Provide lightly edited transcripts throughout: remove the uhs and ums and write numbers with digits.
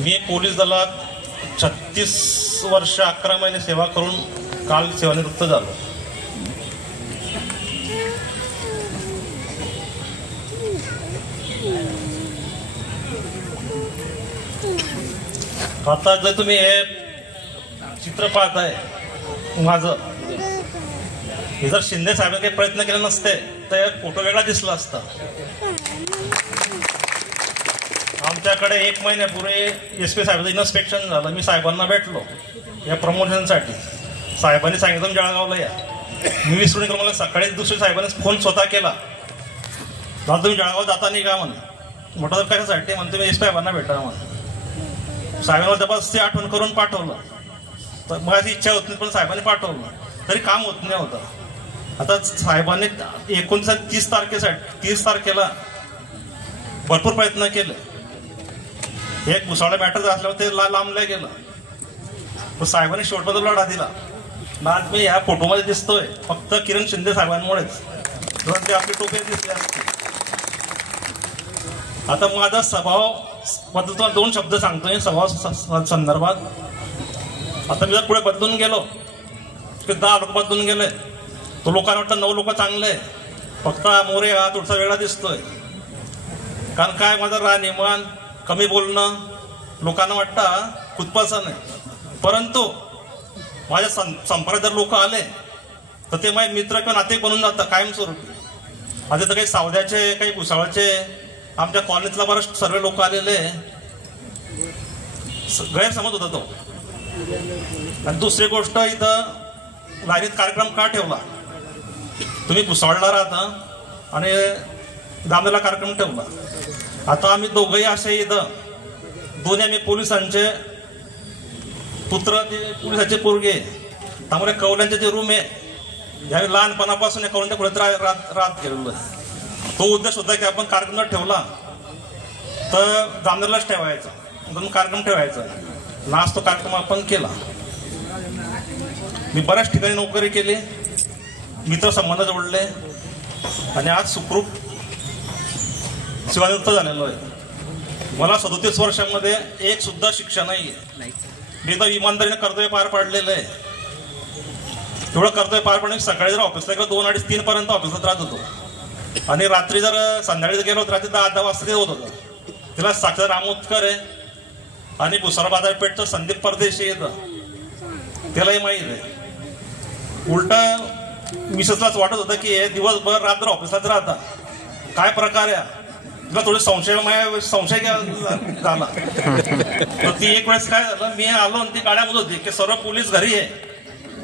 मी police दलात 36 वर्ष 11 महिने सेवा करून काल सेवानिवृत्त झालो. आता जर तुम्ही हे चित्र पाहताय माझं, हे जर शिंदे साहेबांनी काही प्रयत्न केले नसते तर फोटो वेगळा दिसला असता. आमच्याकडे 1 महिन्यापूर्वी SP साहेबांचं इन्स्पेक्शन झालं. मी साहेबांना भेटलो या प्रमोशनसाठी. साहेबांनी सांगितलं जळगावला या. मी विसरून गेलो. मला सकाळी दुसऱ्या साहेबांनी फोन स्वतः केला, दादा तुम्ही जळगाव जाता नाही का म्हणे. म्हटलं तर कशासाठी म्हणते मी SP साहेबांना भेटा म्हणे. साहेबांना जबरदस्ती आठवण करून पाठवलं. तर माझी इच्छा होत नाही पण साहेबांनी पाठवलं, तरी काम होत नाही होतं. आता साहेबांनी 30 तारखेला भरपूर प्रयत्न केले. एक भुसावळ मॅटर असल्यावर ते लांबलं गेलं. पण साहेबांनी शेवटपर्यंत लढा दिला. आज मी ह्या फोटोमध्ये दिसतोय फक्त किरण शिंदे साहेबांमुळेच. जर ते आपली टोपी दिसली असते. आता माझा स्वभाव बद्दल तुम्हाला 2 शब्द सांगतोय स्वभाव संदर्भात. आता मी जर पुढे बदलून गेलो की 10 लोक बदलून गेले तो लोकांना वाटतं 9 लोक चांगले, फक्त मोरे हा थोडासा वेगळा दिसतोय. कारण काय माझं राहणीमान कमी बोलणं लोकांना वाटतं खुदपाचं नाही. परंतु माझ्या संपर्कात जर लोक आले तर ते माझे मित्र किंवा नाते बनून जातात कायमस्वरूपी. आता तर काही सावद्याचे काही भुसावळचे आमच्या कॉलनीतला बरेच सर्व लोक आलेले, गैरसमज होता तो. आणि दुसरी गोष्ट, इथं लाईनीत कार्यक्रम का ठेवला. तुम्ही भुसावळला राहता आणि दामलेला कार्यक्रम ठेवला. आता आम्ही दोघंही असे इथं दोन्ही आम्ही पोलिसांचे पुत्र, ते पोलिसांचे पोरगे. त्यामुळे कवल्यांचे जे रूम आहे यावेळी लहानपणापासून या कवल्यांच्या खोल्यात राहत गेलेलो आहे. तो उद्देश होता की आपण कार्यक्रम ठेवला तर जामनेरलाच ठेवायचा, म्हणून कार्यक्रम ठेवायचा. आज तो कार्यक्रम आपण केला. मी बऱ्याच ठिकाणी नोकरी केली, मित्र संबंध जोडले आणि आज सुखरूप सेवानिवृत्त झालेलो आहे. मला 37 वर्षांमध्ये एक सुद्धा शिक्षा नाही आहे. मी तर इमानदारीने कर्तव्य पार पाडलेलं आहे. तेवढं कर्तव्य पार पाडणे, सकाळी जर ऑफिसला गेलो 2, 2:30, 3 पर्यंत ऑफिसात राहत होतो. आणि रात्री जर संध्याकाळी गेलो तर रात्री 10 वाजता ते होत होतं. तिला साक्षर रामोत्कर आहे आणि भुसावळ बाजारपेठचं संदीप परदेशी येतं, त्यालाही माहीत आहे. उलट मिसेसलाच वाटत होतं की हे दिवसभर रात्र ऑफिसात राहता, काय प्रकार आहे. तिला थोडी संशय झाला. तर ती एक वेळेस काय झालं, मी आलो आणि ती गाड्यामध्ये होती की सर्व पोलीस घरी आहे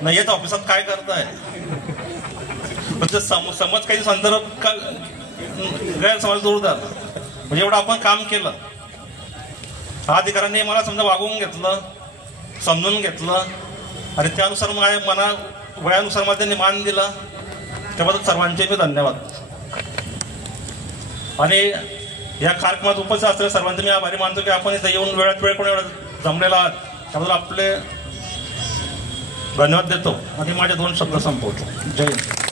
नाही येत ऑफिसात काय करताय. समज काही संदर्भ गैरसमज दूर झाला. म्हणजे एवढं आपण काम केलं. अधिकाऱ्यांनी मला समजा वागवून घेतलं, समजून घेतलं आणि त्यानुसार माझ्या वयानुसार मला त्यांनी मान दिला. त्याबद्दल सर्वांचे मी धन्यवाद. आणि या कार्यक्रमात उपस्थित असलेल्या सर्वांचे मी आभारी मानतो की आपण इथं येऊन वेळात वेळ कोणी एवढं जमलेला आहात. त्याबद्दल आपले धन्यवाद देतो आणि माझे 2 शब्द संपवतो. जय हिंद.